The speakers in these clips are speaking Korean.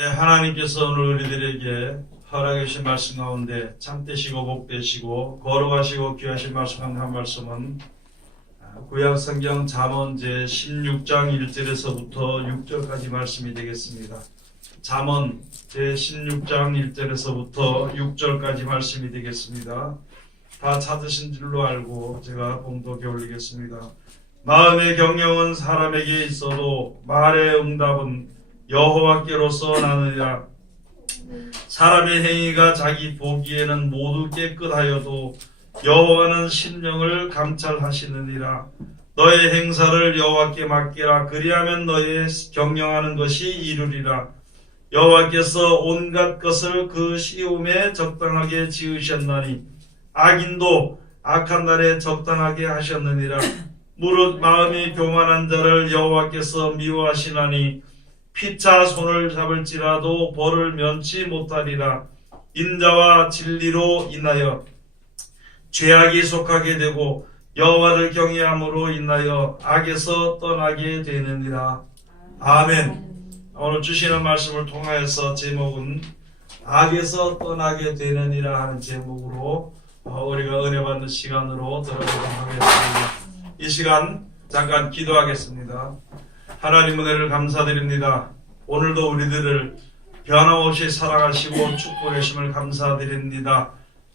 예, 하나님께서 오늘 우리들에게 허락해 주신 말씀 가운데 참되시고 복되시고 거룩하시고 귀하신 말씀 한 말씀은 구약 성경 잠언 제 16장 1절에서부터 6절까지 말씀이 되겠습니다. 잠언 제 16장 1절에서부터 6절까지 말씀이 되겠습니다. 다 찾으신 줄로 알고 제가 봉독해 올리겠습니다. 마음의 경영은 사람에게 있어도 말의 응답은 여호와께로서 나느니라. 사람의 행위가 자기 보기에는 모두 깨끗하여도 여호와는 심령을 감찰하시느니라. 너의 행사를 여호와께 맡기라. 그리하면 너의 경영하는 것이 이루리라. 여호와께서 온갖 것을 그 시음에 적당하게 지으셨나니 악인도 악한 날에 적당하게 하셨느니라. 무릇 마음이 교만한 자를 여호와께서 미워하시나니 피차 손을 잡을지라도 벌을 면치 못하리라. 인자와 진리로 인하여 죄악이 속하게 되고 여호와를 경외함으로 인하여 악에서 떠나게 되느니라. 아멘. 오늘 주시는 말씀을 통하여서 제목은 악에서 떠나게 되느니라 하는 제목으로 우리가 은혜 받는 시간으로 들어가도록 하겠습니다. 이 시간 잠깐 기도하겠습니다. 하나님 은혜를 감사드립니다. 오늘도 우리들을 변함없이 사랑하시고 축복하심을 감사드립니다.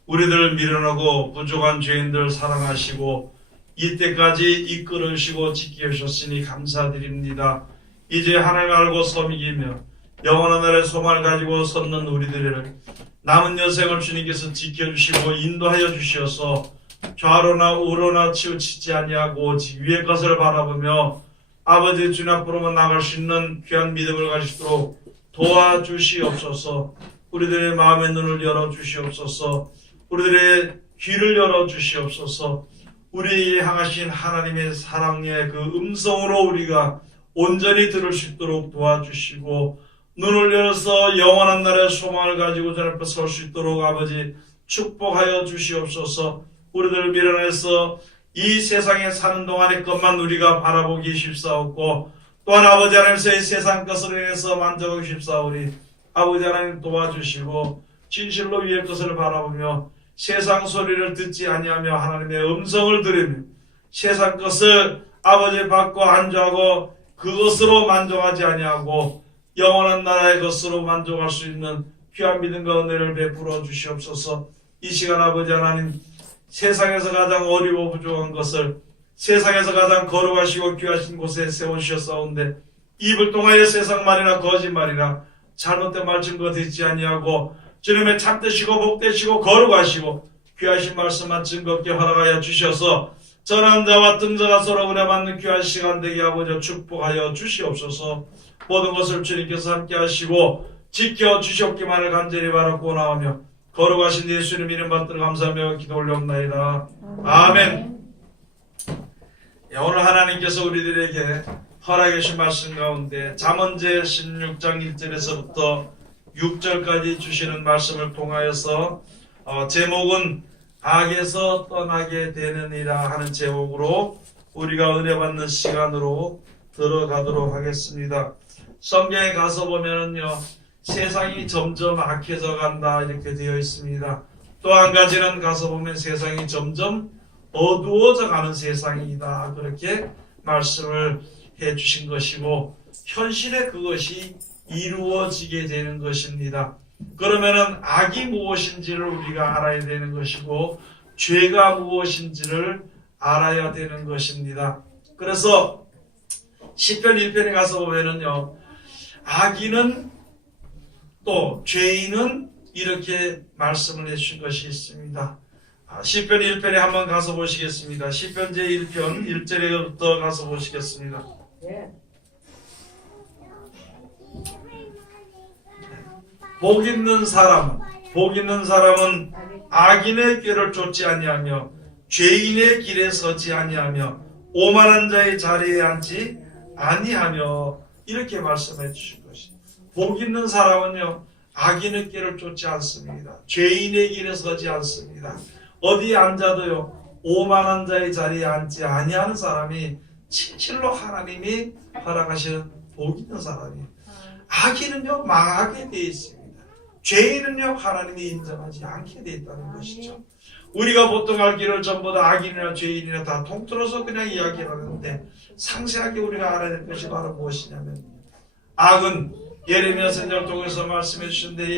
우리들을 미련하고 부족한 죄인들 사랑하시고 이때까지 이끌으시고 지켜주셨으니 감사드립니다. 이제 하나님 알고 섬기며 영원한 날의 소망을 가지고 섰는 우리들을 남은 여생을 주님께서 지켜주시고 인도하여 주시어서 좌로나 우로나 치우치지 아니하고 오직 위의 것을 바라보며 아버지 주님 앞으로만 나갈 수 있는 귀한 믿음을 가지도록 도와주시옵소서. 우리들의 마음의 눈을 열어주시옵소서. 우리들의 귀를 열어주시옵소서. 우리에게 향하신 하나님의 사랑의 그 음성으로 우리가 온전히 들을 수 있도록 도와주시고 눈을 열어서 영원한 날의 소망을 가지고 주 앞에 설 수 있도록 아버지 축복하여 주시옵소서. 우리들을 밀어내서 이 세상에 사는 동안의 것만 우리가 바라보기 쉽사옵고 또한 아버지 하나님께서 이 세상 것을 인해서 만족하기 쉽사오니 아버지 하나님 도와주시고 진실로 위의 것을 바라보며 세상 소리를 듣지 아니하며 하나님의 음성을 들으며 세상 것을 아버지 받고 안주하고 그것으로 만족하지 아니하고 영원한 나라의 것으로 만족할 수 있는 귀한 믿음과 은혜를 베풀어 주시옵소서. 이 시간 아버지 하나님 세상에서 가장 어리고 부족한 것을 세상에서 가장 거룩하시고 귀하신 곳에 세우셨사온데 입을 통하여 세상 말이나 거짓말이나 잘못된 말 증거 듣지 아니하고 주님의 참되시고 복되시고 거룩하시고 귀하신 말씀만 즐겁게 허락하여 주셔서 전한 자와 뜬 자가 서로 은혜 받는 귀한 시간 되게 아버지 축복하여 주시옵소서. 모든 것을 주님께서 함께 하시고 지켜 주시옵기만을 간절히 바라고 나오며 거룩하신 예수님 이름 받들어 감사하며 기도 올려옵나이다. 아멘. 오늘 하나님께서 우리들에게 허락해 주신 말씀 가운데 잠언 제 16장 1절에서부터 6절까지 주시는 말씀을 통하여서 제목은 악에서 떠나게 되느니라 하는 제목으로 우리가 은혜 받는 시간으로 들어가도록 하겠습니다. 성경에 가서 보면은요 세상이 점점 악해져 간다 이렇게 되어 있습니다. 또 한 가지는 가서 보면 세상이 점점 어두워져 가는 세상이다 그렇게 말씀을 해 주신 것이고 현실에 그것이 이루어지게 되는 것입니다. 그러면은 악이 무엇인지를 우리가 알아야 되는 것이고 죄가 무엇인지를 알아야 되는 것입니다. 그래서 시편 1편에 가서 보면은요 악인은 또 죄인은 이렇게 말씀을 해주신 것이 있습니다. 시편 1편에 한번 가서 보시겠습니다. 시편 제 1편 1절에부터 가서 보시겠습니다. 복 있는 사람은 악인의 길을 쫓지 아니하며 죄인의 길에 서지 아니하며 오만한 자의 자리에 앉지 아니하며 이렇게 말씀해 주신 것입니다. 복 있는 사람은요 악인의 길을 쫓지 않습니다. 죄인의 길에 서지 않습니다. 어디에 앉아도요 오만한 자의 자리에 앉지 아니하는 사람이 진실로 하나님이 허락하시는 복 있는 사람이에요. 악인은요 망하게 되어 있습니다. 죄인은요 하나님이 인정하지 않게 되어 있다는 것이죠. 우리가 보통 알기를 전부 다 악인이나 죄인이나 다 통틀어서 그냥 이야기를 하는데 상세하게 우리가 알아야 될 것이 바로 무엇이냐면 악은 예레미야 선지자를 통해서 말씀해 주셨는데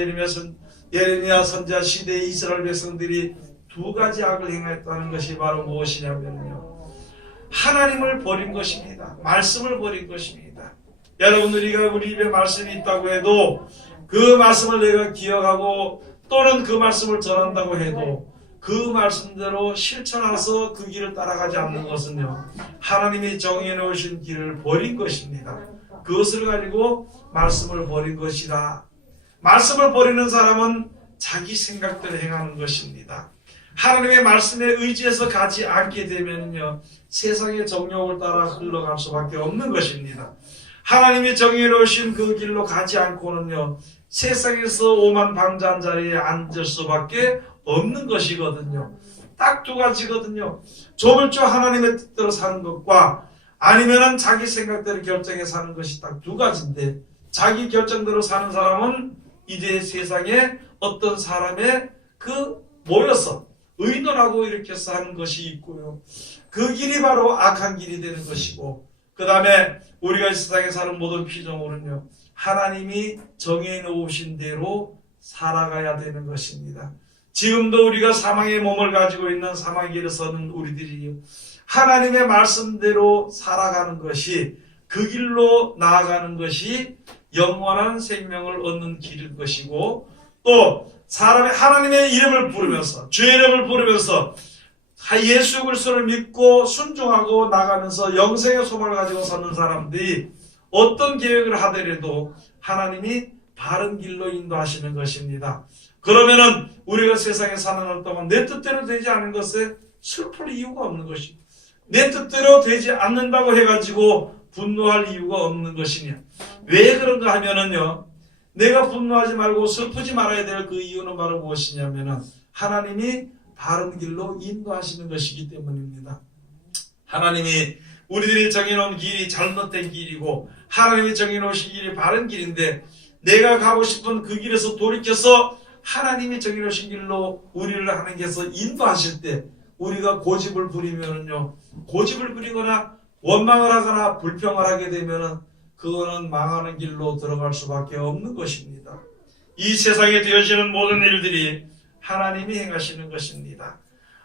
예레미야 선지자 시대의 이스라엘 백성들이 두 가지 악을 행했다는 것이 바로 무엇이냐면요 하나님을 버린 것입니다. 말씀을 버린 것입니다. 여러분 우리가 우리 입에 말씀이 있다고 해도 그 말씀을 내가 기억하고 또는 그 말씀을 전한다고 해도 그 말씀대로 실천해서 그 길을 따라가지 않는 것은요 하나님이 정해 놓으신 길을 버린 것입니다. 그것을 가지고 말씀을 버린 것이다. 말씀을 버리는 사람은 자기 생각대로 행하는 것입니다. 하나님의 말씀에 의지해서 가지 않게 되면요 세상의 정욕을 따라 흘러갈 수밖에 없는 것입니다. 하나님이 정해 놓으신 그 길로 가지 않고는요 세상에서 오만방자한 자리에 앉을 수밖에 없는 것이거든요. 딱 두 가지거든요. 조물주 하나님의 뜻대로 사는 것과 아니면은 자기 생각대로 결정해 사는 것이 딱 두 가지인데 자기 결정대로 사는 사람은 이제 세상에 어떤 사람의 모여서 의논하고 이렇게 사는 것이 있고요. 그 길이 바로 악한 길이 되는 것이고 그 다음에 우리가 이 세상에 사는 모든 피조물은요 하나님이 정해 놓으신 대로 살아가야 되는 것입니다. 지금도 우리가 사망의 몸을 가지고 있는 사망의 길에 서는 우리들이 하나님의 말씀대로 살아가는 것이 그 길로 나아가는 것이 영원한 생명을 얻는 길일 것이고 또 사람의 하나님의 이름을 부르면서 주의 이름을 부르면서 예수 그리스도를 믿고 순종하고 나가면서 영생의 소망을 가지고 사는 사람들이 어떤 계획을 하더라도 하나님이 바른 길로 인도하시는 것입니다. 그러면은 우리가 세상에 사는 날 동안 내 뜻대로 되지 않은 것에 슬플 이유가 없는 것이고 내 뜻대로 되지 않는다고 해가지고 분노할 이유가 없는 것이냐. 왜 그런가 하면은요 내가 분노하지 말고 슬프지 말아야 될 그 이유는 바로 무엇이냐면은 하나님이 바른 길로 인도하시는 것이기 때문입니다. 하나님이 우리들이 정해놓은 길이 잘못된 길이고 하나님이 정해놓으신 길이 바른 길인데 내가 가고 싶은 그 길에서 돌이켜서 하나님이 정해놓으신 길로 우리를 하나님께서 인도하실 때 우리가 고집을 부리면은요 고집을 부리거나 원망을 하거나 불평을 하게 되면은 그거는 망하는 길로 들어갈 수밖에 없는 것입니다. 이 세상에 되어지는 모든 일들이 하나님이 행하시는 것입니다.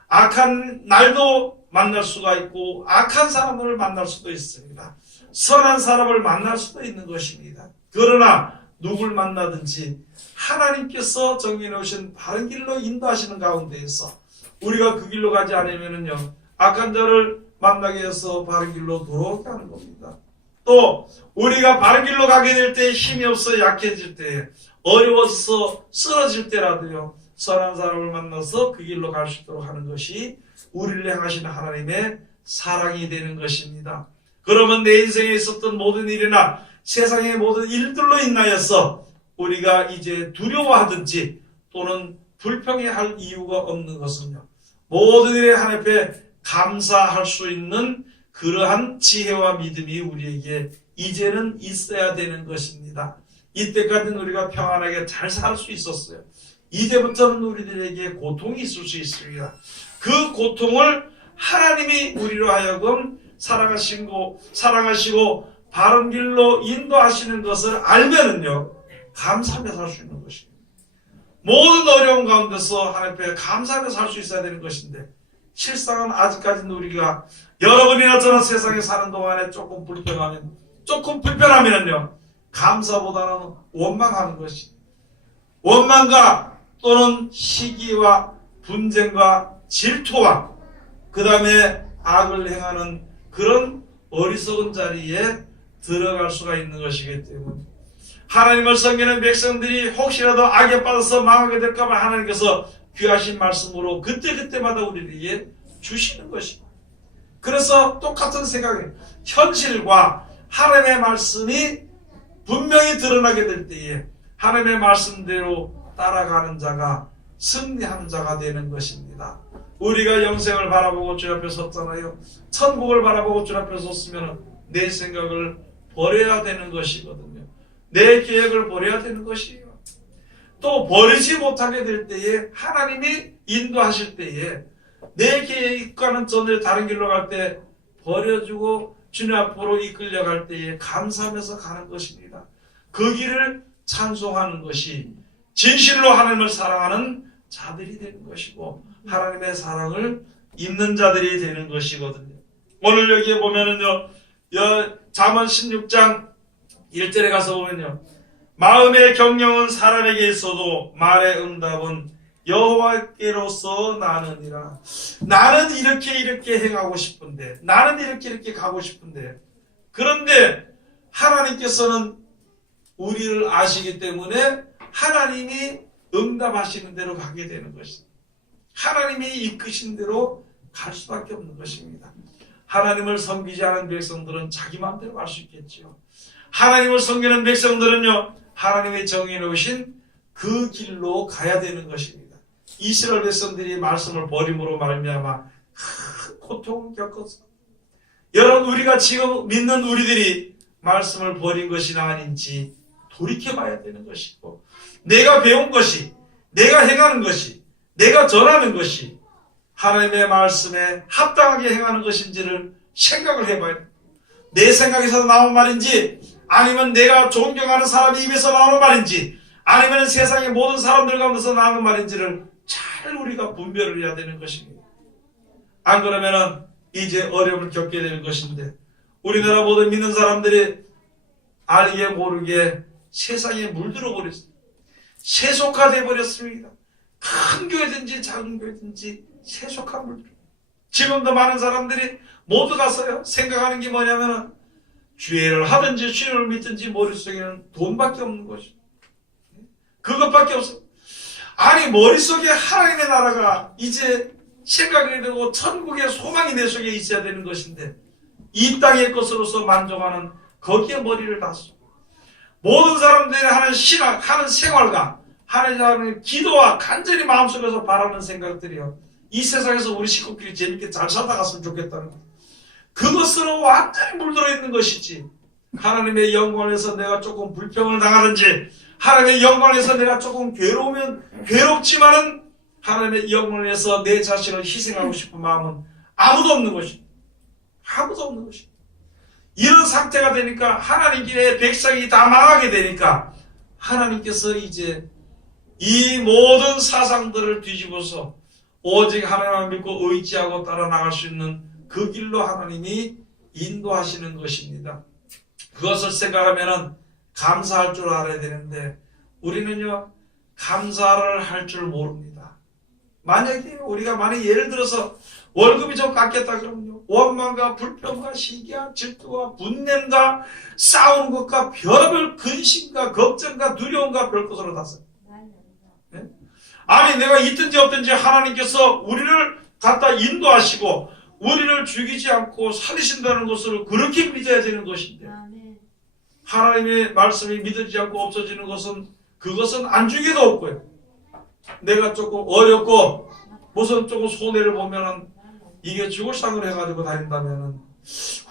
악한 날도 만날 수가 있고 악한 사람을 만날 수도 있습니다. 선한 사람을 만날 수도 있는 것입니다. 그러나 누굴 만나든지 하나님께서 정해놓으신 바른 길로 인도하시는 가운데에서 우리가 그 길로 가지 않으면요 악한 자를 만나게 해서 바른 길로 돌아오게 하는 겁니다. 또 우리가 바른 길로 가게 될 때 힘이 없어 약해질 때 어려워서 쓰러질 때라도요 선한 사람을 만나서 그 길로 갈 수 있도록 하는 것이 우리를 향하시는 하나님의 사랑이 되는 것입니다. 그러면 내 인생에 있었던 모든 일이나 세상의 모든 일들로 인하여서 우리가 이제 두려워하든지 또는 불평해할 이유가 없는 것은요 모든 일에 하나님 앞에 감사할 수 있는 그러한 지혜와 믿음이 우리에게 이제는 있어야 되는 것입니다. 이때까지는 우리가 평안하게 잘 살 수 있었어요. 이제부터는 우리들에게 고통이 있을 수 있습니다. 그 고통을 하나님이 우리로 하여금 사랑하시고 바른 길로 인도하시는 것을 알면은요 감사하며 살 수 있는 것입니다. 모든 어려운 가운데서 하나님 앞에 감사하며 살 수 있어야 되는 것인데 실상은 아직까지는 우리가 여러분이나 저는 세상에 사는 동안에 조금 불편하면은요 감사보다는 원망하는 것이 원망과 또는 시기와 분쟁과 질투와 그 다음에 악을 행하는 그런 어리석은 자리에 들어갈 수가 있는 것이기 때문에 하나님을 섬기는 백성들이 혹시라도 악에 빠져서 망하게 될까봐 하나님께서 귀하신 말씀으로 그때그때마다 우리에게 주시는 것입니다. 그래서 똑같은 생각이에요. 현실과 하나님의 말씀이 분명히 드러나게 될 때에 하나님의 말씀대로 따라가는 자가 승리하는 자가 되는 것입니다. 우리가 영생을 바라보고 주 앞에 섰잖아요. 천국을 바라보고 주 앞에 섰으면 내 생각을 버려야 되는 것이거든요. 내 계획을 버려야 되는 것이에요. 또 버리지 못하게 될 때에 하나님이 인도하실 때에 내 계획과는 전혀 다른 길로 갈 때 버려주고 주님 앞으로 이끌려갈 때에 감사하면서 가는 것입니다. 그 길을 찬송하는 것이 진실로 하나님을 사랑하는 자들이 되는 것이고 하나님의 사랑을 입는 자들이 되는 것이거든요. 오늘 여기에 보면은요, 잠언 16장 1절에 가서 보면요, 마음의 경영은 사람에게 있어도 말의 응답은 여호와께로서 나느니라. 나는 이렇게 행하고 싶은데, 나는 이렇게 가고 싶은데, 그런데 하나님께서는 우리를 아시기 때문에 하나님이 응답하시는 대로 가게 되는 것입니다. 하나님이 이끄신 대로 갈 수밖에 없는 것입니다. 하나님을 섬기지 않은 백성들은 자기 마음대로 갈 수 있겠죠. 하나님을 섬기는 백성들은요, 하나님의 정해놓으신 그 길로 가야 되는 것입니다. 이스라엘 백성들이 말씀을 버림으로 말미암아 큰 고통을 겪었어. 여러분, 우리가 지금 믿는 우리들이 말씀을 버린 것이나 아닌지 돌이켜봐야 되는 것이고, 내가 배운 것이, 내가 행하는 것이, 내가 전하는 것이 하나님의 말씀에 합당하게 행하는 것인지를 생각을 해봐야 돼. 내 생각에서 나온 말인지, 아니면 내가 존경하는 사람 입에서 나오는 말인지, 아니면 세상의 모든 사람들 가운데서 나오는 말인지를 잘 우리가 분별을 해야 되는 것입니다. 안 그러면은 이제 어려움을 겪게 되는 것인데, 우리나라 모든 믿는 사람들이 알게 모르게 세상에 물들어 버렸습니다. 세속화되어 버렸습니다. 큰 교회든지 작은 교회든지 세속화 물들어. 지금도 많은 사람들이 모두 가서요, 생각하는 게 뭐냐면은 주의를 하든지 주님을 믿든지 머릿속에는 돈밖에 없는 것이죠. 그것밖에 없어요. 아니, 머릿속에 하나님의 나라가 이제 생각이 되고 천국의 소망이 내 속에 있어야 되는 것인데, 이 땅의 것으로서 만족하는 거기에 머리를 다 쏘고, 모든 사람들이 하는 신학, 하는 생활과 하는 기도와 간절히 마음속에서 바라는 생각들이요, 이 세상에서 우리 식구끼리 재밌게 잘 살다 갔으면 좋겠다는 것, 그것으로 완전히 물들어 있는 것이지, 하나님의 영광을 위해서 내가 조금 불평을 당하든지, 하나님의 영광을 위해서 내가 조금 괴로우면 괴롭지만은 하나님의 영광을 위해서 내 자신을 희생하고 싶은 마음은 아무도 없는 것입니다. 아무도 없는 것입니다. 이런 상태가 되니까 하나님의 백성이 다 망하게 되니까 하나님께서 이제 이 모든 사상들을 뒤집어서 오직 하나님만 믿고 의지하고 따라 나갈 수 있는 그 길로 하나님이 인도하시는 것입니다. 그것을 생각하면은 감사할 줄 알아야 되는데 우리는요, 감사를 할 줄 모릅니다. 만약에 우리가 예를 들어서 월급이 좀 깎였다 그러면요, 원망과 불평과 시기와 질투와 분냄과 싸우는 것과 별별 근심과 걱정과 두려움과 별 것으로 다 써요. 네? 아니, 내가 있든지 없든지 하나님께서 우리를 갖다 인도하시고 우리를 죽이지 않고 살리신다는 것을 그렇게 믿어야 되는 것인데, 하나님의 말씀이 믿어지지 않고 없어지는 것은, 그것은 안중에도 없고요. 내가 조금 어렵고 무슨 조금 손해를 보면은 이게 죽을 상을 해가지고 다닌다면은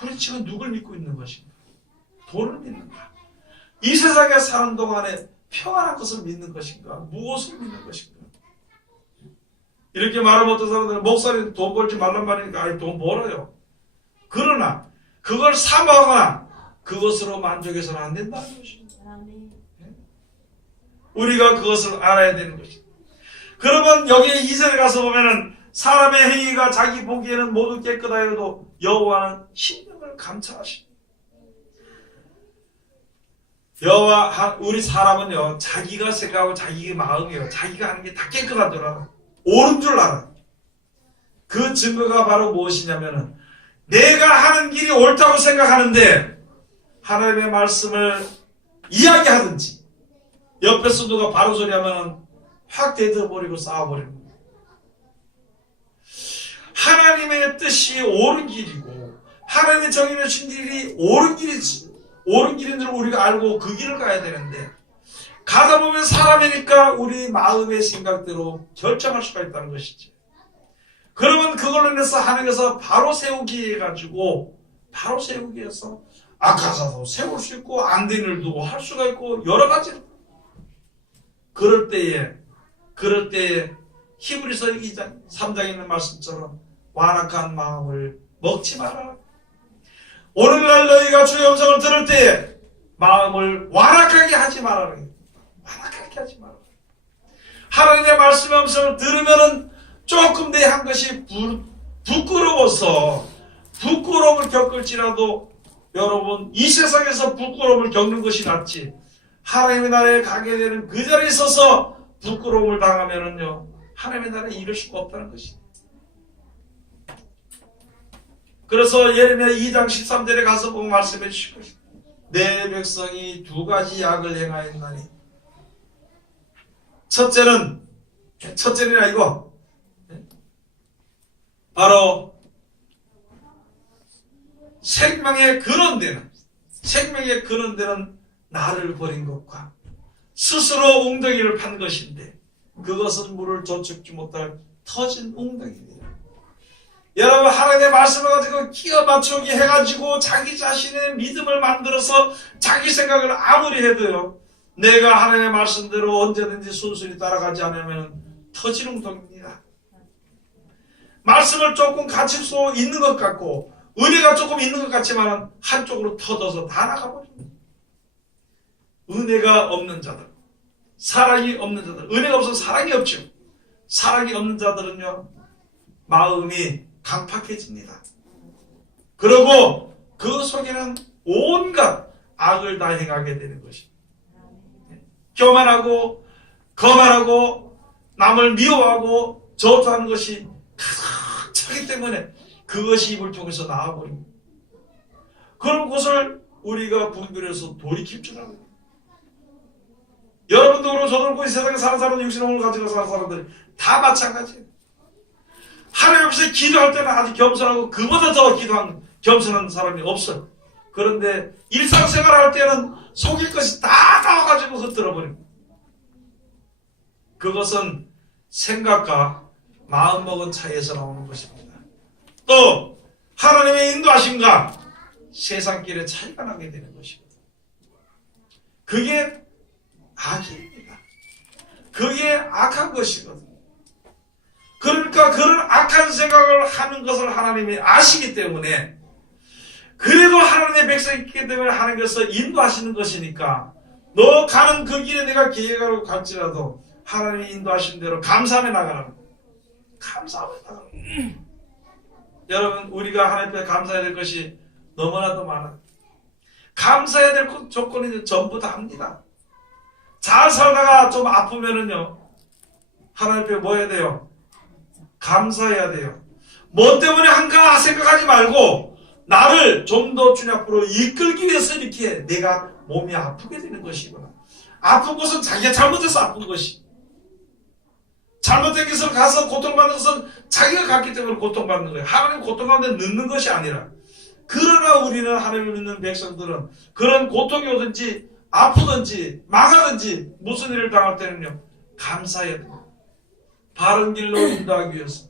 우리 지금 누굴 믿고 있는 것인가? 돈을 믿는가? 이 세상에 사는 동안에 평안한 것을 믿는 것인가? 무엇을 믿는 것인가? 이렇게 말하면 어떤 사람들은 목사님 돈 벌지 말란 말이니까 아니 돈 벌어요. 그러나 그걸 사모하거나 그것으로 만족해서는 안 된다는 것입니다. 우리가 그것을 알아야 되는 것입니다. 그러면 여기에 2절에 가서 보면은 사람의 행위가 자기 보기에는 모두 깨끗하여도 여호와는 심령을 감찰하십니다. 여호와, 우리 사람은요, 자기가 생각하고 자기 마음이요, 자기가 하는 게 다 깨끗한 줄 알아. 옳은 줄 알아. 그 증거가 바로 무엇이냐면은 내가 하는 길이 옳다고 생각하는데 하나님의 말씀을 이야기하든지 옆에서 누가 바로 소리하면 확 대들어버리고 싸워버리는 거예요. 하나님의 뜻이 옳은 길이고 하나님의 정해놓으신 길이 옳은 길인 줄 우리가 알고 그 길을 가야 되는데, 가다 보면 사람이니까 우리 마음의 생각대로 결정할 수가 있다는 것이지. 그러면 그걸로 인해서 하나님께서 바로 세우기 해서 악하사도 세울 수 있고 안 된 일도 할 수가 있고 여러 가지. 그럴 때에 히브리서 2장 3장에 있는 말씀처럼 완악한 마음을 먹지 말아라. 오늘날 너희가 주의 음성을 들을 때에 마음을 완악하게 하지 말아라. 완악하게 하지 말아라. 하나님의 말씀의 음성을 들으면은 조금 내 한 것이 부끄러워서 부끄러움을 겪을지라도 여러분 이 세상에서 부끄러움을 겪는 것이 낫지 하나님의 나라에 가게 되는 그 자리에 서서 부끄러움을 당하면은요 하나님의 나라에 이룰 수가 없다는 것이. 그래서 예레미야 2장 13절에 가서 보면 말씀해 주시고 내 백성이 두 가지 악을 행하였나니 첫째는 이거 바로 생명의 근원되는 나를 버린 것과 스스로 웅덩이를 판 것인데 그것은 물을 저축지 못할 터진 웅덩이입니다. 여러분 하나님의 말씀을 가지고 끼워 맞추기 해가지고 자기 자신의 믿음을 만들어서 자기 생각을 아무리 해도요 내가 하나님의 말씀대로 언제든지 순순히 따라가지 않으면 터진 웅덩이입니다. 말씀을 조금 가질 수 있는 것 같고 은혜가 조금 있는 것 같지만 한쪽으로 터져서 다 나가버립니다. 은혜가 없는 자들, 사랑이 없는 자들, 은혜가 없어서 사랑이 없죠. 사랑이 없는 자들은요 마음이 강팍해집니다. 그리고 그 속에는 온갖 악을 다 행하게 되는 것입니다. 교만하고 거만하고 남을 미워하고 저주하는 것이 가득 차기 때문에 그것이 입을 통해서 나와버립니다. 그런 것을 우리가 분별해서 돌이킬 줄 알아요. 여러분도 그렇고 저도 그렇고 이 세상에 사는 사람들 육신의 몸을 가지고 사는 사람들이 다 마찬가지예요. 하나님 앞에서 기도할 때는 아주 겸손하고 그보다 더 겸손한 사람이 없어요. 그런데 일상생활 할 때는 속일 것이 다 나와가지고 흩어버립니다. 그것은 생각과 마음먹은 차이에서 나오는 것입니다. 또 하나님의 인도하심과 세상길의 차이가 나게 되는 것입니다. 그게 악입니다. 그게 악한 것이거든요. 그러니까 그런 악한 생각을 하는 것을 하나님이 아시기 때문에 그래도 하나님의 백성이기 때문에 하나님께서 인도하시는 것이니까 너 가는 그 길에 내가 계획하고 갈지라도 하나님이 인도하신 대로 감사하며 나가라. 감사하며 나가라. 여러분 우리가 하나님 앞에 감사해야 될 것이 너무나도 많아요. 감사해야 될 조건이 전부 다 합니다. 잘 살다가 좀 아프면은요 하나님 앞에 뭐 해야 돼요? 감사해야 돼요. 뭐 때문에 한가 생각하지 말고 나를 좀 더 주님 앞으로 이끌기 위해서 이렇게 내가 몸이 아프게 되는 것이구나. 아픈 것은 자기가 잘못해서 아픈 것이. 잘못된 것을 가서 고통받는 것은 자기가 갔기 때문에 고통받는 거예요. 하나님 고통 가운데 넣는 것이 아니라. 그러나 우리는 하나님을 믿는 백성들은 그런 고통이 오든지 아프든지 망하든지 무슨 일을 당할 때는요 감사해야 됩니다. 바른 길로 인도하기 위해서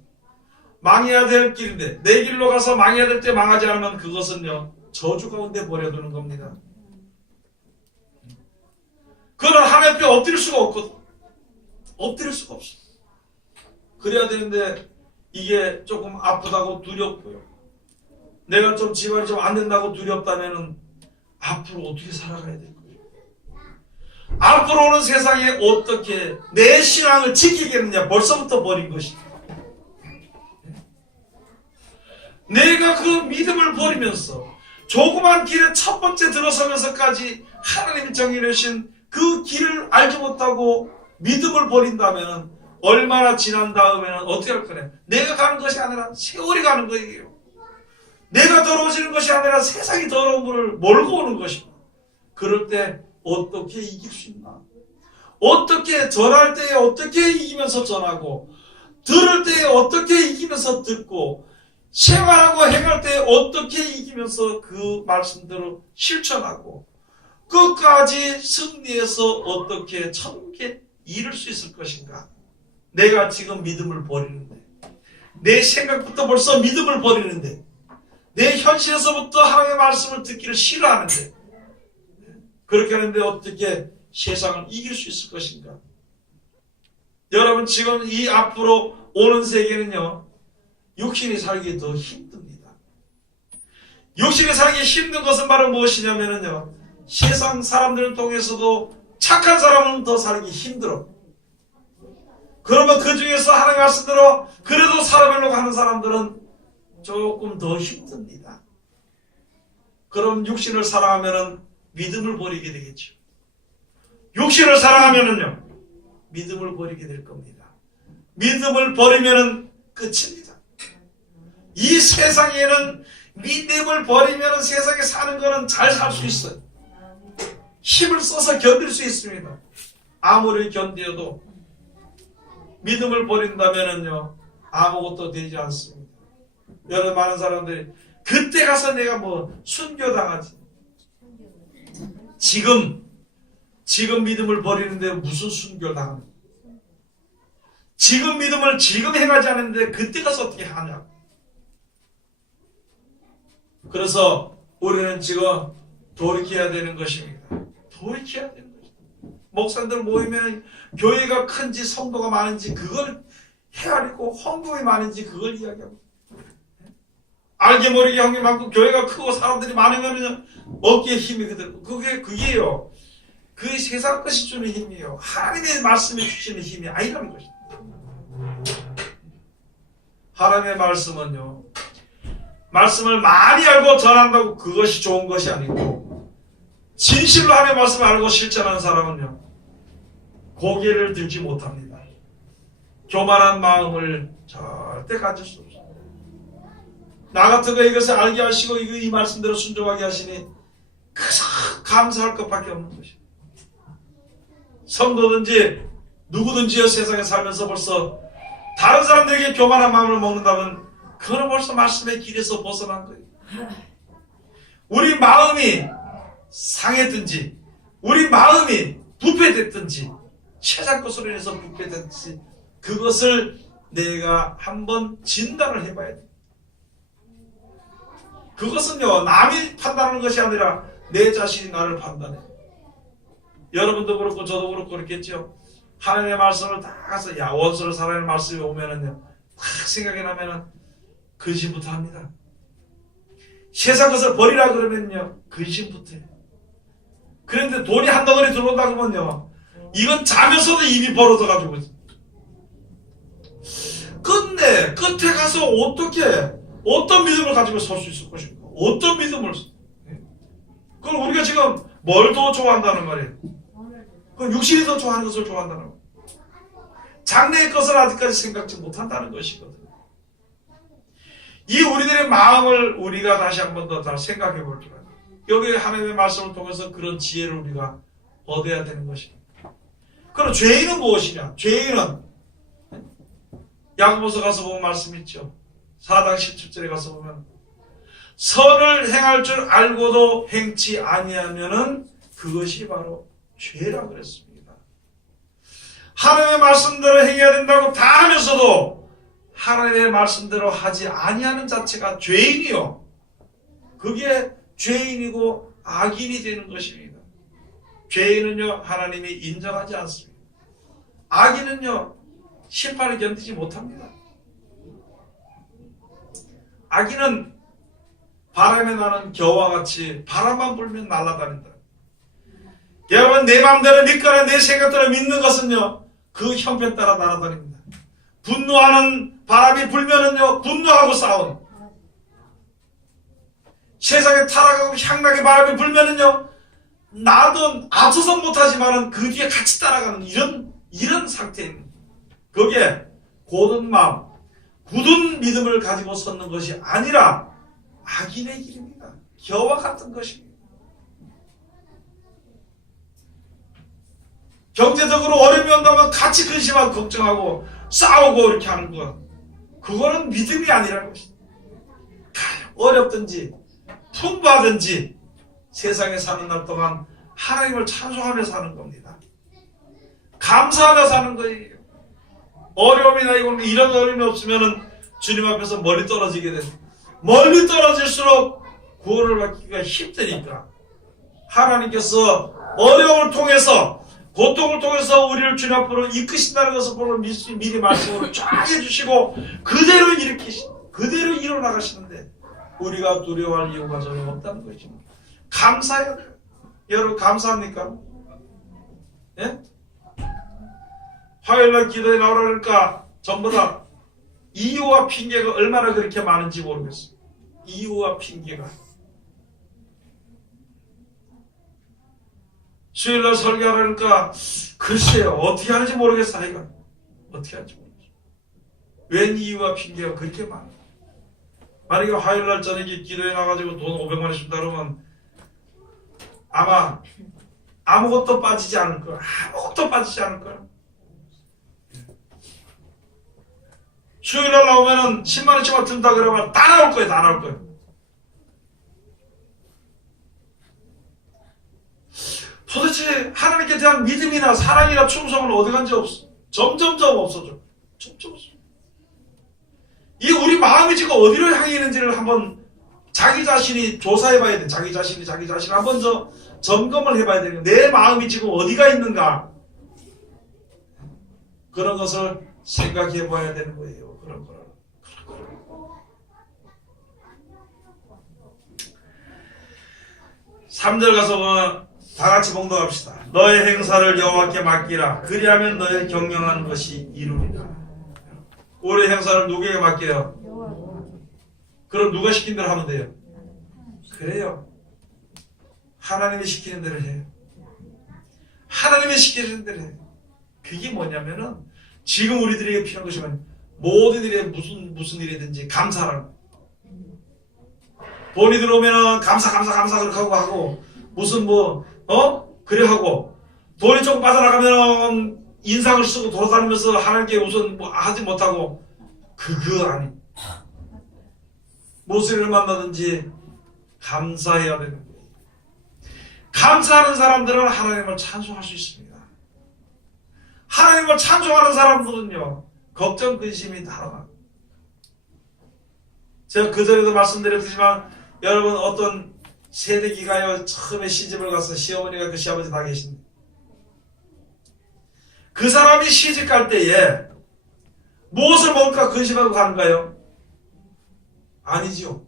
망해야 될 길인데 내 길로 가서 망해야 될 때 망하지 않으면 그것은요 저주 가운데 버려두는 겁니다. 그건 하나님 앞에 엎드릴 수가 없거든. 엎드릴 수가 없어. 그래야 되는데 이게 조금 아프다고 두렵고요. 내가 좀 집안이 좀 안 된다고 두렵다면은 앞으로 어떻게 살아가야 될 거예요? 앞으로 오는 세상에 어떻게 내 신앙을 지키겠느냐 벌써부터 버린 것이다. 내가 그 믿음을 버리면서 조그만 길에 첫 번째 들어서면서까지 하나님이 정해놓으신 그 길을 알지 못하고 믿음을 버린다면 얼마나 지난 다음에는 어떻게 할 거냐? 내가 가는 것이 아니라 세월이 가는 거예요. 내가 더러워지는 것이 아니라 세상이 더러운 것을 몰고 오는 것입니다. 그럴 때 어떻게 이길 수 있나? 어떻게 전할 때에 어떻게 이기면서 전하고 들을 때에 어떻게 이기면서 듣고 생활하고 행할 때 어떻게 이기면서 그 말씀대로 실천하고 끝까지 승리해서 어떻게 천국에 이룰 수 있을 것인가? 내가 지금 믿음을 버리는데 내 생각부터 벌써 믿음을 버리는데 내 현실에서부터 하나님의 말씀을 듣기를 싫어하는데, 그렇게 하는데 어떻게 세상을 이길 수 있을 것인가? 여러분, 지금 이 앞으로 오는 세계는요, 육신이 살기 더 힘듭니다. 육신이 살기 힘든 것은 바로 무엇이냐면요, 세상 사람들을 통해서도 착한 사람은 더 살기 힘들어. 그러면 그 중에서 하나님 말씀대로 그래도 살아보려고 하는 사람들은 조금 더 힘듭니다. 그럼 육신을 사랑하면은 믿음을 버리게 되겠죠. 육신을 사랑하면은요, 믿음을 버리게 될 겁니다. 믿음을 버리면은 끝입니다. 이 세상에는 믿음을 버리면은 세상에 사는 거는 잘 살 수 있어요. 힘을 써서 견딜 수 있습니다. 아무리 견뎌도 믿음을 버린다면은요, 아무것도 되지 않습니다. 여러 많은 사람들이 그때 가서 내가 뭐 순교당하지. 지금 믿음을 버리는데 무슨 순교를 당하는? 지금 믿음을 지금 행하지 않는데 그때 가서 어떻게 하냐? 그래서 우리는 지금 돌이켜야 되는 것입니다. 돌이켜야 되는 것입니다. 목사님들 모이면 교회가 큰지 성도가 많은지 그걸 헤아리고 헌금이 많은지 그걸 이야기하고, 알게 모르게 형님 많고 교회가 크고 사람들이 많으면 어깨에 힘이 들고, 그게요, 그 세상 것이 주는 힘이에요. 하나님의 말씀이 주시는 힘이 아니라는 것입니다. 하나님의 말씀은요, 말씀을 많이 알고 전한다고 그것이 좋은 것이 아니고, 진실로 하나님의 말씀을 알고 실천하는 사람은요, 고개를 들지 못합니다. 교만한 마음을 절대 가질 수 없습니다. 나 같은 거 이것을 알게 하시고 이 말씀대로 순종하게 하시니 그저 감사할 것밖에 없는 것입니다. 성도든지 누구든지요, 세상에 살면서 벌써 다른 사람들에게 교만한 마음을 먹는다면 그거는 벌써 말씀의 길에서 벗어난 거예요. 우리 마음이 상했든지 우리 마음이 부패됐든지 세상 것으로 인해서 부패됐든지 그것을 내가 한번 진단을 해봐야 돼. 그것은요, 남이 판단하는 것이 아니라 내 자신이 나를 판단해. 여러분도 그렇고 저도 그렇고 그렇겠죠. 하나님의 말씀을 다 가서 원수를 사랑하는 말씀이 오면은요, 딱 생각이 나면은 근심부터 합니다. 세상 것을 버리라 그러면요, 근심부터 해요. 그런데 돈이 한 덩어리 들어온다 그러면요, 이건 자면서도 입이 벌어져가지고 끝에 가서 어떤 믿음을 가지고 설 수 있을 것인가? 어떤 믿음을? 그럼 우리가 지금 뭘 더 좋아한다는 말이에요? 그럼 육신이 더 좋아하는 것을 좋아한다는 거예요. 장래의 것을 아직까지 생각지 못한다는 것이거든요. 이 우리들의 마음을 우리가 다시 한 번 더 잘 생각해 볼 필요가 있어요. 여기 하나님의 말씀을 통해서 그런 지혜를 우리가 얻어야 되는 것입니다. 그럼 죄인은 무엇이냐? 죄인은 야고보서 가서 보면 말씀 있죠. 4장 17절에 가서 보면 선을 행할 줄 알고도 행치 아니하면은 그것이 바로 죄라 그랬습니다. 하나님의 말씀대로 행해야 된다고 다 하면서도 하나님의 말씀대로 하지 아니하는 자체가 죄인이요, 그게 죄인이고 악인이 되는 것입니다. 죄인은요, 하나님이 인정하지 않습니다. 악인은요, 심판을 견디지 못합니다. 악인은 바람에 나는 겨와 같이 바람만 불면 날아다닌다. 여러분, 내 마음대로 믿거나 내 생각대로 믿는 것은요, 그 형편 따라 날아다닙니다. 분노하는 바람이 불면은요, 분노하고 싸운, 세상에 타락하고 향락의 바람이 불면은요, 나도 앞서서 못하지만은 그 뒤에 같이 따라가는 이런 상태입니다. 그게 곧은 마음, 굳은 믿음을 가지고 섰는 것이 아니라 악인의 길입니다. 겨와 같은 것입니다. 경제적으로 어려움이 온다면 같이 근심하고 걱정하고 싸우고 이렇게 하는 것, 그거는 믿음이 아니라는 것입니다. 어렵든지 풍부하든지 세상에 사는 날 동안 하나님을 찬송하며 사는 겁니다. 감사하며 사는 거예요. 어려움이나 이런 어려움이 없으면 주님 앞에서 멀리 떨어지게 됩니다. 멀리 떨어질수록 구원을 받기가 힘드니까 하나님께서 어려움을 통해서 고통을 통해서 우리를 주님 앞으로 이끄신다는 것을 보러 미리 말씀으로 쫙 해주시고 그대로 그대로 일어나가시는데 우리가 두려워할 이유가 전혀 없다는 것입니다. 감사해요. 여러분 감사합니까? 예? 화요일날 기도에 나오라 그러니까 전부 다 이유와 핑계가 얼마나 그렇게 많은지 모르겠어요. 이유와 핑계가. 수요일날 설교하라니까 글쎄요 어떻게 하는지 모르겠어. 하여간 어떻게 하는지 모르겠어. 웬 이유와 핑계가 그렇게 많아. 만약에 화요일날 저녁에 기도에 나가지고 돈 500만 원씩 준다 그러면 아마 아무것도 빠지지 않을 거야. 아무것도 빠지지 않을 거야. 수요일날 나오면은 10만 원씩만 든다 그러면 다 나올 거야. 다 나올 거야. 도대체 하나님께 대한 믿음이나 사랑이나 충성은 어디 간지 없어. 점점점 없어져. 점점 없어. 이 우리 마음이 지금 어디로 향해 있는지를 한번 자기 자신이 조사해봐야 돼. 자기 자신을 한번 점검을 해봐야 돼요. 내 마음이 지금 어디가 있는가. 그런 것을 생각해봐야 되는 거예요. 그런 거를. 3절 가서 보면 다 같이 봉독합시다. 너의 행사를 여호와께 맡기라. 그리하면 너의 경영하는 것이 이루리라. 우리 행사를 누구에게 맡겨요? 그럼 누가 시킨 대로 하면 돼요? 그래요. 하나님이 시키는 대로 해요. 하나님이 시키는 대로 해요. 그게 뭐냐면은 지금 우리들에게 필요한 것이 모든 일에 무슨 일이든지 감사라는 거예요. 돈이 들어오면은 감사 그렇게 하고 무슨 그래 하고 돈이 조금 빠져나가면 인상을 쓰고 돌아다니면서 하나님께 우선 하지 못하고 그거 아니. 무슨 일을 만나든지 감사해야 되는 거예요. 감사하는 사람들은 하나님을 찬송할 수 있습니다. 하나님을 찬송하는 사람들은요 걱정 근심이 달아나. 제가 그전에도 말씀드렸지만 여러분 어떤 세대기가요 처음에 시집을 가서 시어머니가 그 시아버지 다 계신데 그 사람이 시집 갈 때에 무엇을 먹을까 근심하고 가는가요? 아니지요.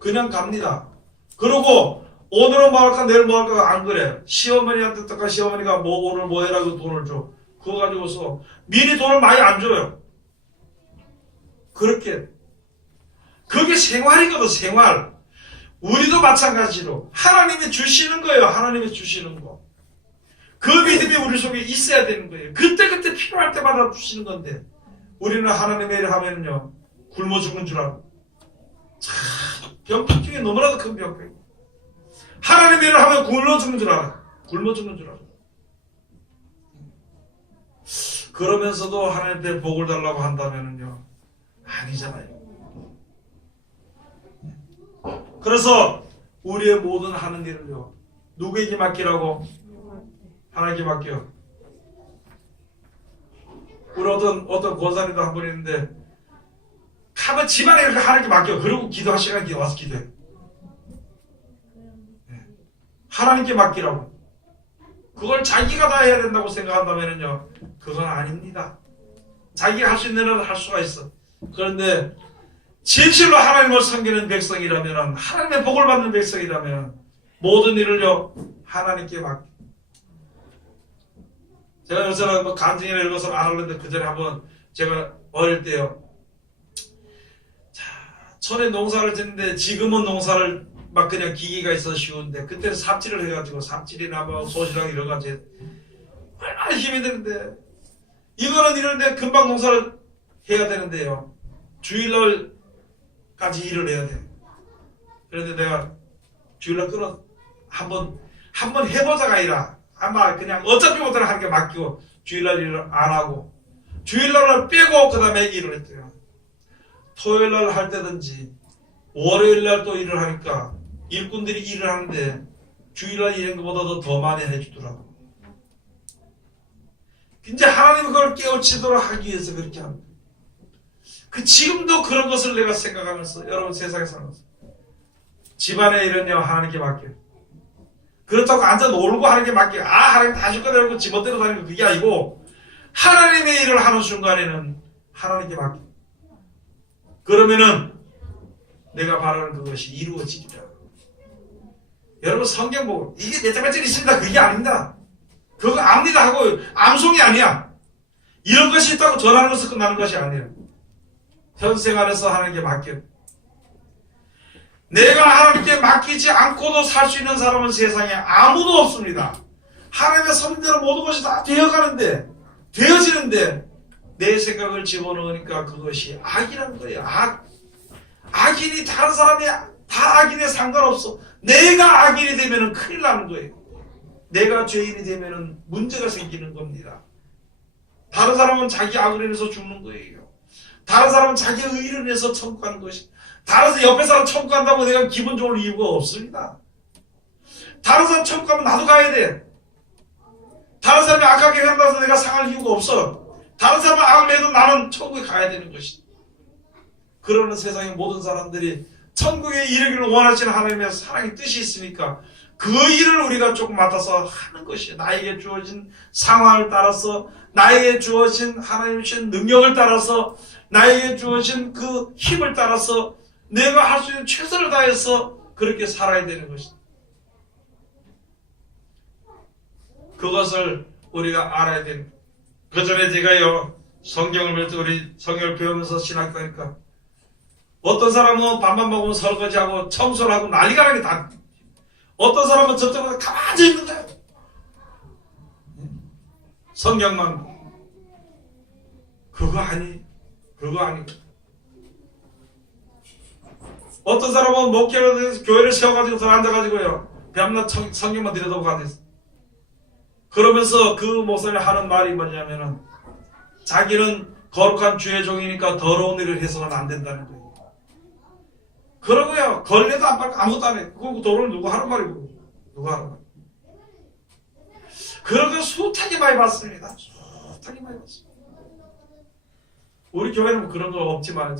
그냥 갑니다. 그리고 오늘은 뭐 할까 내일 뭐 할까 안 그래. 시어머니한테 듣다가 시어머니가 오늘 뭐 해라고 돈을 줘. 그거 가지고서 미리 돈을 많이 안 줘요. 그렇게 그게 생활이거든. 생활. 우리도 마찬가지로 하나님이 주시는 거예요. 하나님이 주시는 거. 그 믿음이 우리 속에 있어야 되는 거예요. 그때 필요할 때마다 주시는 건데 우리는 하나님의 일을 하면요 굶어 죽는 줄 알고 병 중에 너무나도 큰 병. 하나님의 일을 하면 굶어 죽는 줄 알아. 굶어 죽는 줄 알아. 그러면서도 하나님께 복을 달라고 한다면요 아니잖아요. 그래서 우리의 모든 하는 일을요 누구에게 맡기라고? 하나님께 맡겨. 우리 어떤 권사님도 한 분 있는데 가면 집안에 이렇게 하나님께 맡겨. 그리고 기도할 시간에 와서 기도해. 하나님께 맡기라고. 그걸 자기가 다 해야 된다고 생각한다면요 그건 아닙니다. 자기가 할 수 있는 일은 할 수가 있어. 그런데 진실로 하나님을 섬기는 백성이라면 하나님의 복을 받는 백성이라면 모든 일을요 하나님께 맡겨. 제가 요새는 간증이나 이런 것을 안 하는데 그 전에 한번 제가 어릴 때요 천에 농사를 짓는데 지금은 농사를 막 그냥 기계가 있어 쉬운데 그때는 삽질을 해가지고 삽질이나 뭐 소시랑 이런 거 얼마나 힘이 드는데 이거는 이런데 금방 농사를 해야 되는데요 주일날까지 일을 해야 돼. 그런데 내가 주일날 끊어 한번 해보자가 아니라 아마 그냥 어차피 못하는 하는 게 맡기고 주일날 일을 안 하고 주일날을 빼고 그 다음에 일을 했대요. 토요일날 할 때든지 월요일날 또 일을 하니까 일꾼들이 일을 하는데 주일날 일한 것보다도 더 많이 해주더라고. 이제 하나님 그걸 깨우치도록 하기 위해서 그렇게 합니다. 지금도 그런 것을 내가 생각하면서 여러분 세상에 살면서 집안의 일은요 하나님께 맡겨요. 그렇다고 앉아 놀고 하나님께 맡겨요. 하나님 다 줄 거다 이러고 지멋대로 다니는 그게 아니고 하나님의 일을 하는 순간에는 하나님께 맡겨요. 그러면은 내가 바라는 그것이 이루어지리라. 여러분 성경 보고 이게 내 자발적이 있습니다. 그게 아닙니다. 그거 압니다 하고 암송이 아니야. 이런 것이 있다고 전하는 것을 끝나는 것이 아니에요. 현생활에서 하나님께 맡겨. 내가 하나님께 맡기지 않고도 살 수 있는 사람은 세상에 아무도 없습니다. 하나님의 섭리대로 모든 것이 다 되어지는데 내 생각을 집어넣으니까 그것이 악이라는 거예요. 악인이 다른 사람이 다 악인에 상관없어. 내가 악인이 되면 큰일 나는 거예요. 내가 죄인이 되면 문제가 생기는 겁니다. 다른 사람은 자기 악을 인해서 죽는 거예요. 다른 사람은 자기 의를 인해서 청구하는 것이. 다른 사람 옆에 사람 청구한다고 내가 기분 좋을 이유가 없습니다. 다른 사람 청구하면 나도 가야 돼. 다른 사람이 악하게 한다고 해서 내가 상할 이유가 없어. 다른 사람은 악을 해도 나는 천국에 가야 되는 것이. 그러는 세상의 모든 사람들이 천국에 이르기를 원하시는 하나님의 사랑의 뜻이 있으니까 그 일을 우리가 조금 맡아서 하는 것이에요. 나에게 주어진 상황을 따라서, 나에게 주어진 하나님의 주신 능력을 따라서, 나에게 주어진 그 힘을 따라서 내가 할 수 있는 최선을 다해서 그렇게 살아야 되는 것이다. 그것을 우리가 알아야 됩니다. 그 전에 제가요 성경을 볼 때 우리 성경을 배우면서 신학교니까 어떤 사람은 밥만 먹으면 설거지하고 청소를 하고 난리가 나게 다. 어떤 사람은 저쪽으로 가만히 있는 거예요. 성경만 그거 아니. 어떤 사람은 목회를 교회를 세워가지고 더 앉아가지고요 밤낮 성경만 들여다보고 앉아있어. 그러면서 그 목사님이 하는 말이 뭐냐면은 자기는 거룩한 주의 종이니까 더러운 일을 해서는 안 된다는 거예요. 그러고요 걸려도 안 받고 아무것도 안 해. 그거 도로는 누구 하는 말이고 누가 하는 말. 그런 거 숱하게 많이 봤습니다. 숱하게 많이 봤습니다. 우리 교회는 뭐 그런 거 없지만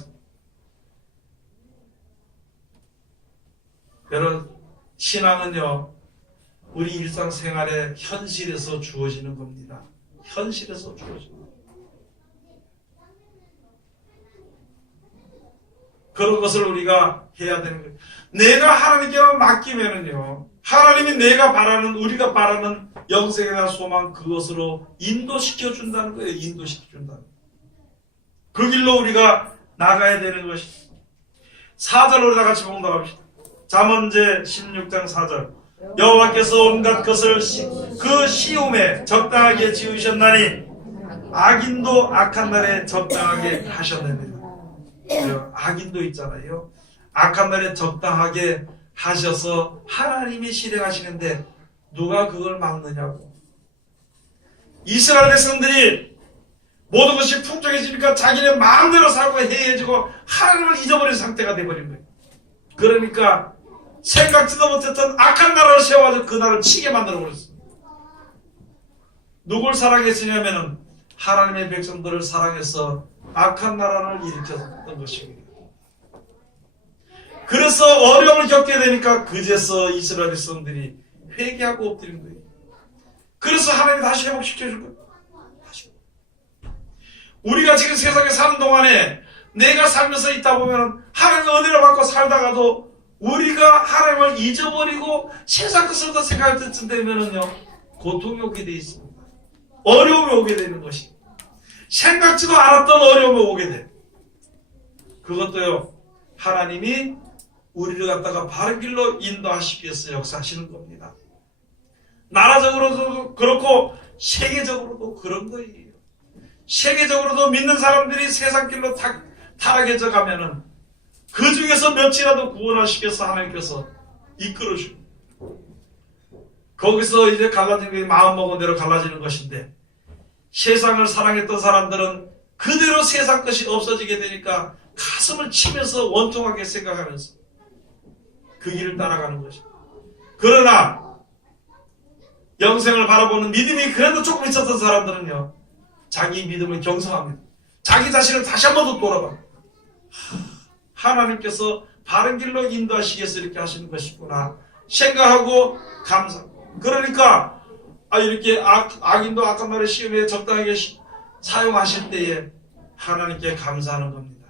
여러분 신앙은요 우리 일상생활의 현실에서 주어지는 겁니다. 현실에서 주어지는 겁니다. 그런 것을 우리가 해야 되는 거예요. 내가 하나님께 맡기면은요 하나님이 내가 바라는 우리가 바라는 영생이나 소망 그것으로 인도시켜 준다는 거예요. 인도시켜 준다는 거예요. 그 길로 우리가 나가야 되는 것이. 4절 우리가 같이 봉독 합시다. 잠언제 16장 4절. 여호와께서 온갖 것을 그 시움에 적당하게 지으셨나니 악인도 악한 날에 적당하게 하셨느니라. 악인도 있잖아요. 악한 날에 적당하게 하셔서 하나님이 실행하시는데 누가 그걸 막느냐고. 이스라엘 백성들이 모든 것이 풍족해지니까 자기네 마음대로 살고 해해지고 하나님을 잊어버린 상태가 돼버린 거예요. 그러니까 생각지도 못했던 악한 나라를 세워가지고 그 나라를 치게 만들어버렸어요. 누굴 사랑했으냐면은 하나님의 백성들을 사랑해서 악한 나라를 일으켰던 것입니다. 그래서 어려움을 겪게 되니까 그제서 이스라엘 백성들이 회개하고 엎드린 거예요. 그래서 하나님이 다시 회복시켜줄 거예요. 다시. 우리가 지금 세상에 사는 동안에 내가 살면서 있다 보면 하나님의 은혜를 받고 살다가도 우리가 하나님을 잊어버리고 세상 것을 더 생각할 때쯤 되면은요 고통이 오게 돼 있습니다. 어려움이 오게 되는 것이. 생각지도 않았던 어려움이 오게 돼. 그것도요 하나님이 우리를 갖다가 바른 길로 인도하시기 위해서 역사하시는 겁니다. 나라적으로도 그렇고 세계적으로도 그런 거예요. 세계적으로도 믿는 사람들이 세상 길로 타락해져 가면은 그 중에서 몇이라도 구원하시겠어 하나님께서 이끌어줍니다. 거기서 이제 갈라지는 게 마음먹은 대로 갈라지는 것인데 세상을 사랑했던 사람들은 그대로 세상 것이 없어지게 되니까 가슴을 치면서 원통하게 생각하면서 그 길을 따라가는 것입니다. 그러나 영생을 바라보는 믿음이 그래도 조금 있었던 사람들은요 자기 믿음을 경성합니다. 자기 자신을 다시 한 번 더 돌아봐. 하나님께서 바른 길로 인도하시기 위해서 이렇게 하시는 것이구나 생각하고 감사. 그러니까 이렇게 악인도 악한 말을 시험에 적당하게 사용하실 때에 하나님께 감사하는 겁니다.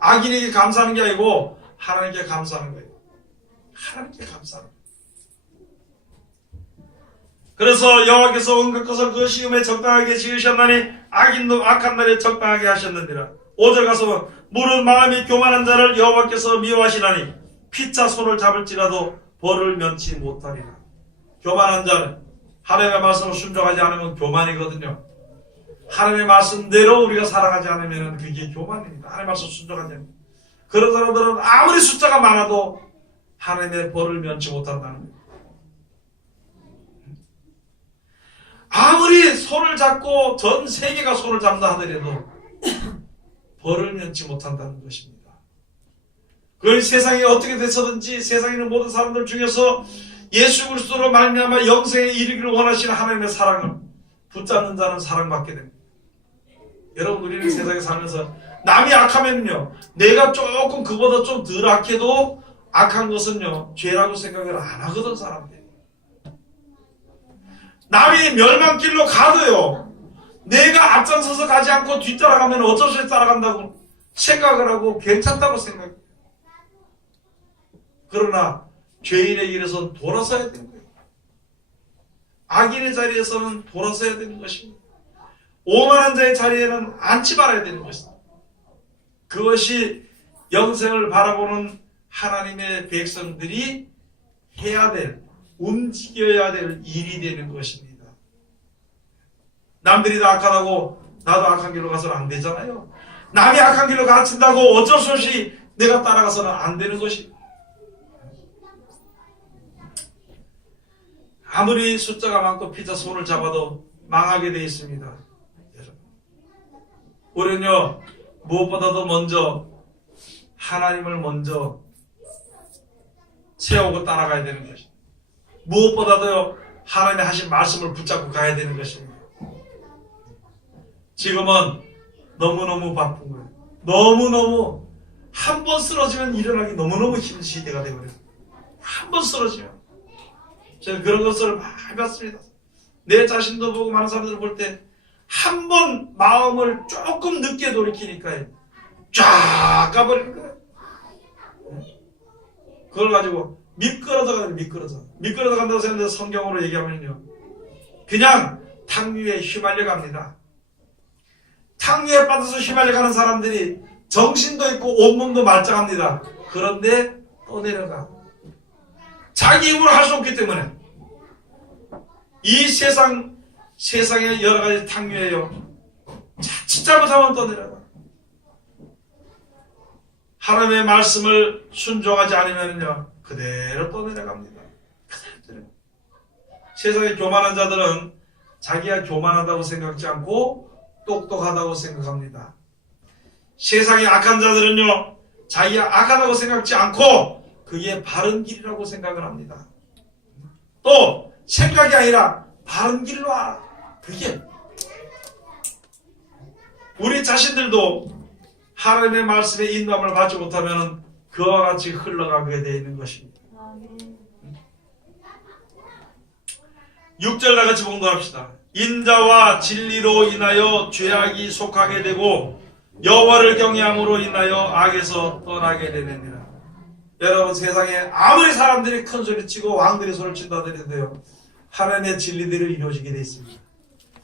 악인에게 감사하는 게 아니고 하나님께 감사하는 거예요. 하나님께 감사하는 거예요. 그래서 여호와께서 온갖 것을 그 시험에 적당하게 지으셨나니 악인도 악한 날에 적당하게 하셨느니라. 5절 가서 물은 마음이 교만한 자를 여호와께서 미워하시나니 피차 손을 잡을지라도 벌을 면치 못하리라. 교만한 자는 하나님의 말씀을 순종하지 않으면 교만이거든요. 하나님의 말씀대로 우리가 살아가지 않으면 그게 교만입니다. 하나님의 말씀 순종하지 않으면. 그런 사람들은 아무리 숫자가 많아도 하나님의 벌을 면치 못한다는 거예요. 아무리 손을 잡고 전 세계가 손을 잡는다 하더라도 벌을 면치 못한다는 것입니다. 그걸 세상에 어떻게 돼서든지 세상에 있는 모든 사람들 중에서 예수 그리스도로 말미암아 영생에 이르기를 원하시는 하나님의 사랑을 붙잡는 자는 사랑받게 됩니다. 여러분, 우리는 세상에 살면서 남이 악하면요, 내가 조금 그보다 좀 덜 악해도 악한 것은요 죄라고 생각을 안 하거든. 사람들이 남이 멸망길로 가도요 내가 앞장서서 가지 않고 뒤따라가면 어쩔 수 없이 따라간다고 생각을 하고 괜찮다고 생각해요. 그러나 죄인의 길에서 돌아서야 되는 거예요. 악인의 자리에서는 돌아서야 되는 것입니다. 오만한 자의 자리에는 앉지 말아야 되는 것입니다. 그것이 영생을 바라보는 하나님의 백성들이 해야 될, 움직여야 될 일이 되는 것입니다. 남들이 다 악하다고 나도 악한 길로 가서는 안 되잖아요. 남이 악한 길로 가르친다고 어쩔 수 없이 내가 따라가서는 안 되는 것입니다. 아무리 숫자가 많고 피자 손을 잡아도 망하게 되어 있습니다. 우리는요 무엇보다도 먼저 하나님을 먼저 세우고 따라가야 되는 것입니다. 무엇보다도 하나님이 하신 말씀을 붙잡고 가야 되는 것입니다. 지금은 너무너무 바쁜 거예요. 너무너무 한 번 쓰러지면 일어나기 너무너무 힘든 시대가 되어버려요. 한 번 쓰러지면. 제가 그런 것을 많이 봤습니다. 내 자신도 보고 많은 사람들을 볼 때 한 번 마음을 조금 늦게 돌이키니까 쫙 가버리는 거예요. 그걸 가지고 미끄러져 가요. 미끄러져 간다고 생각해서 성경으로 얘기하면요 그냥 탕류에 휘말려 갑니다. 탕류에 빠져서 휘말려 가는 사람들이 정신도 있고 온몸도 말짱합니다. 그런데 또 내려가. 자기 힘으로 할 수 없기 때문에 이 세상의 여러 가지 탕류예요. 자칫 잘못하면 또 내려가. 하나님의 말씀을 순종하지 않으면요 그대로 또 내려갑니다. 그대로. 세상의 교만한 자들은 자기가 교만하다고 생각지 않고 똑똑하다고 생각합니다. 세상의 악한 자들은요 자기가 악하다고 생각지 않고 그게 바른 길이라고 생각을 합니다. 또 생각이 아니라 바른 길로 알아. 그게 우리 자신들도 하나님의 말씀에 인도함을 받지 못하면 그와 같이 흘러가게 되어 있는 것입니다. 6절 나같이 봉독합시다. 인자와 진리로 인하여 죄악이 속하게 되고 여호와를 경외함으로 인하여 악에서 떠나게 되느니라. 여러분, 세상에 아무리 사람들이 큰 소리치고 왕들이 소리를 친다 하더라도요 하나님의 진리들을 이루어지게 되어 있습니다.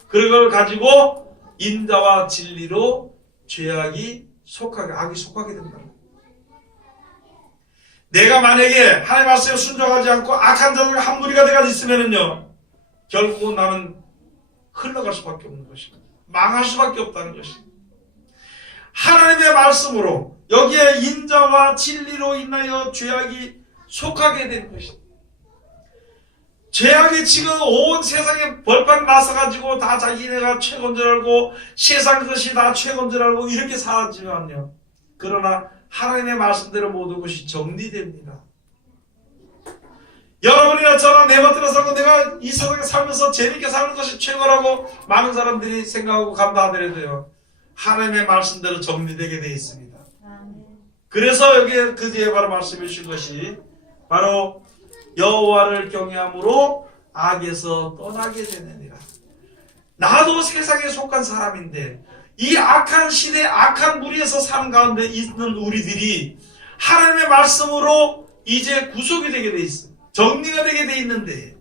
그걸 가지고 인자와 진리로 죄악이 속하게, 악이 속하게 된다. 내가 만약에 하나님 말씀에 순종하지 않고 악한 자들과 한 무리가 돼가지고 있으면은요 결국은 나는 흘러갈 수밖에 없는 것입니다. 망할 수밖에 없다는 것입니다. 하나님의 말씀으로 여기에 인자와 진리로 인하여 죄악이 속하게 되는 것입니다. 죄악이 지금 온 세상에 벌판 나서가지고 다 자기네가 최고인 줄 알고 세상 것이 다 최고인 줄 알고 이렇게 살았지만요. 그러나 하나님의 말씀대로 모든 것이 정리됩니다. 여러분이나 저나 내 멋대로 살고 내가 이 세상에 살면서 재밌게 사는 것이 최고라고 많은 사람들이 생각하고 간다 하더라도요. 하나님의 말씀대로 정리되게 되어 있습니다. 그래서 여기에 그 뒤에 바로 말씀해 주신 것이 바로 여호와를 경외함으로 악에서 떠나게 되느니라. 나도 세상에 속한 사람인데 이 악한 시대, 악한 무리에서 사는 가운데 있는 우리들이 하나님의 말씀으로 이제 구속이 되게 돼 있어. 정리가 되게 돼 있는데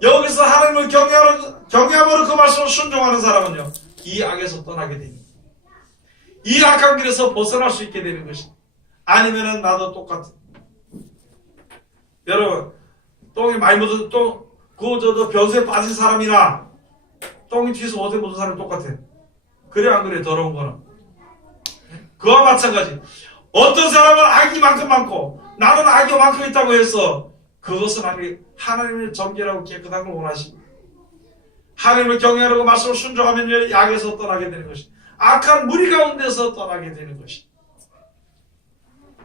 여기서 하나님을 경외함으로 그 말씀을 순종하는 사람은요, 이 악에서 떠나게 됩니다. 이 악한 길에서 벗어날 수 있게 되는 것입니다. 아니면은 나도 똑같아. 여러분, 똥이 많이 묻은 벼슬에 빠진 사람이나 똥이 튀어서 어디 묻은 사람이 똑같아. 그래 안 그래? 더러운 거는. 그와 마찬가지. 어떤 사람은 악이 이만큼 많고 나는 악이 이만큼 있다고 해서 그것은 하나님의 정결하고 깨끗한 걸 원하십니다. 하나님을 경외하라고 말씀을 순종하면 악에서 떠나게 되는 것입니다. 악한 무리 가운데서 떠나게 되는 것입니다.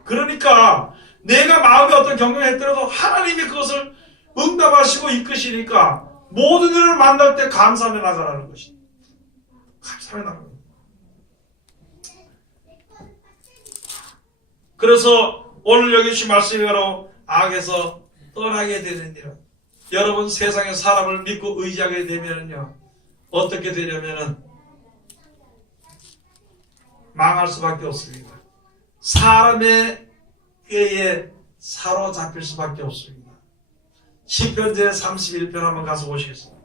그러니까 내가 마음에 어떤 경험을 했더라도 하나님이 그것을 응답하시고 이끄시니까 모든 일을 만날 때 감사하며 나가라는 것입니다. 감사하며 나가는 것입니다. 그래서 오늘 여기 주신 말씀이 바로 악에서 떠나게 되느니라. 여러분, 세상에 사람을 믿고 의지하게 되면요, 어떻게 되냐면은 망할 수밖에 없습니다. 사람의 꾀에 사로잡힐 수밖에 없습니다. 시편 제 31편 한번 가서 보시겠습니다.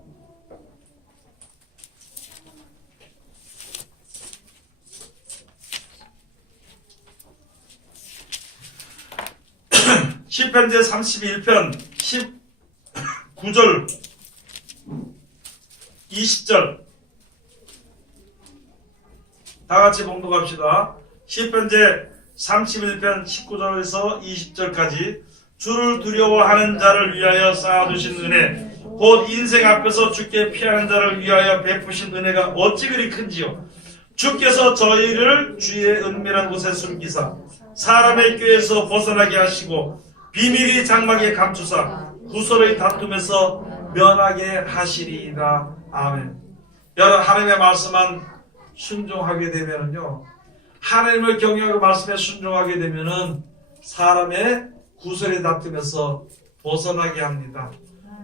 시편 제 31편 19절 20절 다같이 봉독합시다. 시편 제 31편 19절에서 20절까지 주를 두려워하는 자를 위하여 쌓아두신 은혜, 곧 인생 앞에서 주께 피하는 자를 위하여 베푸신 은혜가 어찌 그리 큰지요. 주께서 저희를 주의 은밀한 곳에 숨기사 사람의 꾀에서 벗어나게 하시고 비밀이 장막에 감추사 구설의 다툼에서 면하게 하시리이다. 아멘. 여러분, 하나님의 말씀만 순종하게 되면은요, 하나님을 경외하고 말씀에 순종하게 되면은 사람의 구설의 다툼에서 벗어나게 합니다.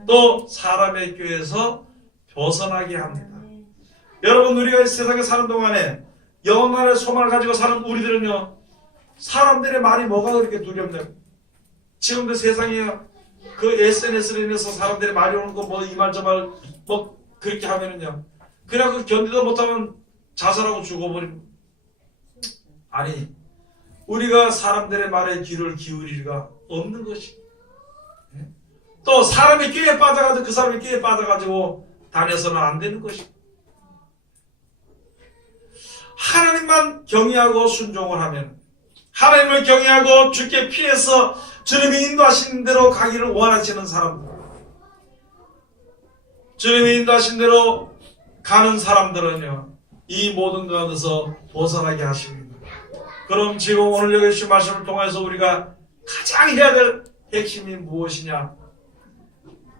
또 사람의 꾀에서 벗어나게 합니다. 여러분, 우리가 세상에 사는 동안에 영원의 소망을 가지고 사는 우리들은요, 사람들의 말이 뭐가 그렇게 두렵냐. 지금도 세상에 그 SNS로 인해서 사람들의 말이 오는 거 뭐 이 말 저 말 뭐 그렇게 하면은요, 그냥 그 견디도 못하면 자살하고 죽어버립니다. 아니, 우리가 사람들의 말에 귀를 기울일 리가 없는 것이. 또 사람의 꾀에 빠져가지고 그 사람의 꾀에 빠져가지고 다녀서는 안 되는 것이. 하나님만 경외하고 순종을 하면, 하나님을 경외하고 주께 피해서 주님이 인도하시는 대로 가기를 원하시는 사람들, 주님이 인도하신 대로 가는 사람들은요, 이 모든 가운데서 벗어나게 하십니다. 그럼 지금 오늘 여기 주신 말씀을 통해서 우리가 가장 해야 될 핵심이 무엇이냐?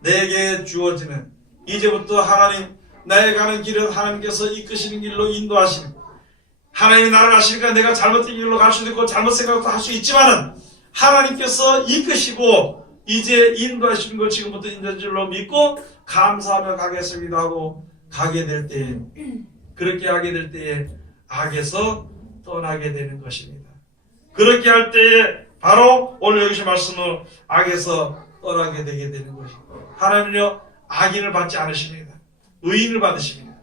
내게 주어지는, 이제부터 하나님, 나의 가는 길은 하나님께서 이끄시는 길로 인도하시는, 하나님이 나를 아시니까 내가 잘못된 길로 갈 수도 있고 잘못 생각도 할 수 있지만은 하나님께서 이끄시고 이제 인도하시는 걸 지금부터 인도하는 줄로 믿고 감사하며 가겠습니다 하고 가게 될 때에, 그렇게 하게 될 때에 악에서 떠나게 되는 것입니다. 그렇게 할 때에 바로 오늘 여기서 말씀으로 악에서 떠나게 되게 되는 것입니다. 하나님은요, 악인을 받지 않으십니다. 의인을 받으십니다.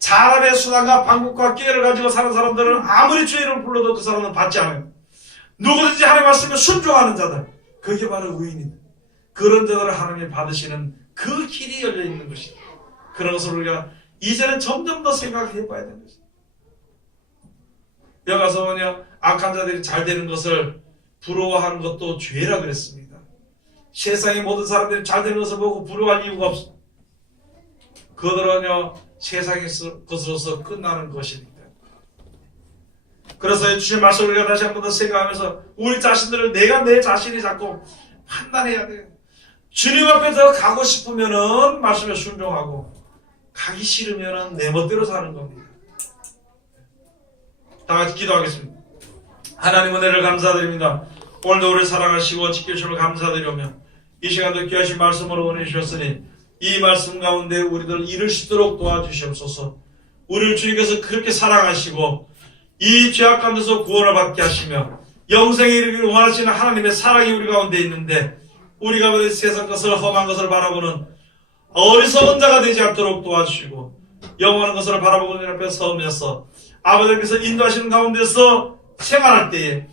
사람의 수단과 방법과 기회를 가지고 사는 사람들은 아무리 주의 이름을 불러도 그 사람은 받지 않아요. 누구든지 하나님 말씀에 순종하는 자들, 그게 바로 의인입니다. 그런 자들을 하나님이 받으시는 그 길이 열려 있는 것입니다. 그런 것을 우리가 이제는 점점 더 생각해 봐야 되는 것입니다. 여기 가서 보면 악한 자들이 잘 되는 것을 부러워하는 것도 죄라 그랬습니다. 세상의 모든 사람들이 잘 되는 것을 보고 부러워할 이유가 없습니다. 그들은요, 세상의 것으로서 끝나는 것입니다. 그래서 주신 말씀을 우리가 다시 한 번 더 생각하면서 우리 자신들을 내가 내 자신이 자꾸 판단해야 돼요. 주님 앞에 더 가고 싶으면은 말씀에 순종하고, 가기 싫으면은 내 멋대로 사는 겁니다. 다 같이 기도하겠습니다. 하나님 은혜를 감사드립니다. 오늘도 우리를 사랑하시고 지켜주심을 감사드리며 이 시간도 귀하신 말씀으로 은혜 주셨으니 이 말씀 가운데 우리들 이룰 수 있도록 도와주시옵소서. 우리를 주님께서 그렇게 사랑하시고 이 죄악 가운데서 구원을 받게 하시며 영생에 이르기를 원하시는 하나님의 사랑이 우리 가운데 있는데 우리가 세상 것을 험한 것을 바라보는 어리석은 자가 되지 않도록 도와주시고 영원한 것을 바라보고 주 앞에 서면서 아버지께서 인도하시는 가운데서 생활할 때에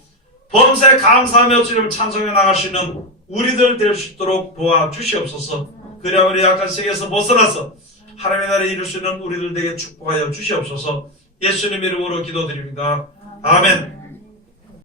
범사에 감사하며 주님을 찬송해 나갈 수 있는 우리들 될 수 있도록 도와주시옵소서. 그래야 우리 약한 세계에서 벗어나서 하나님의 나라에 이룰 수 있는 우리들 되게 축복하여 주시옵소서. 예수님 이름으로 기도드립니다. 아멘.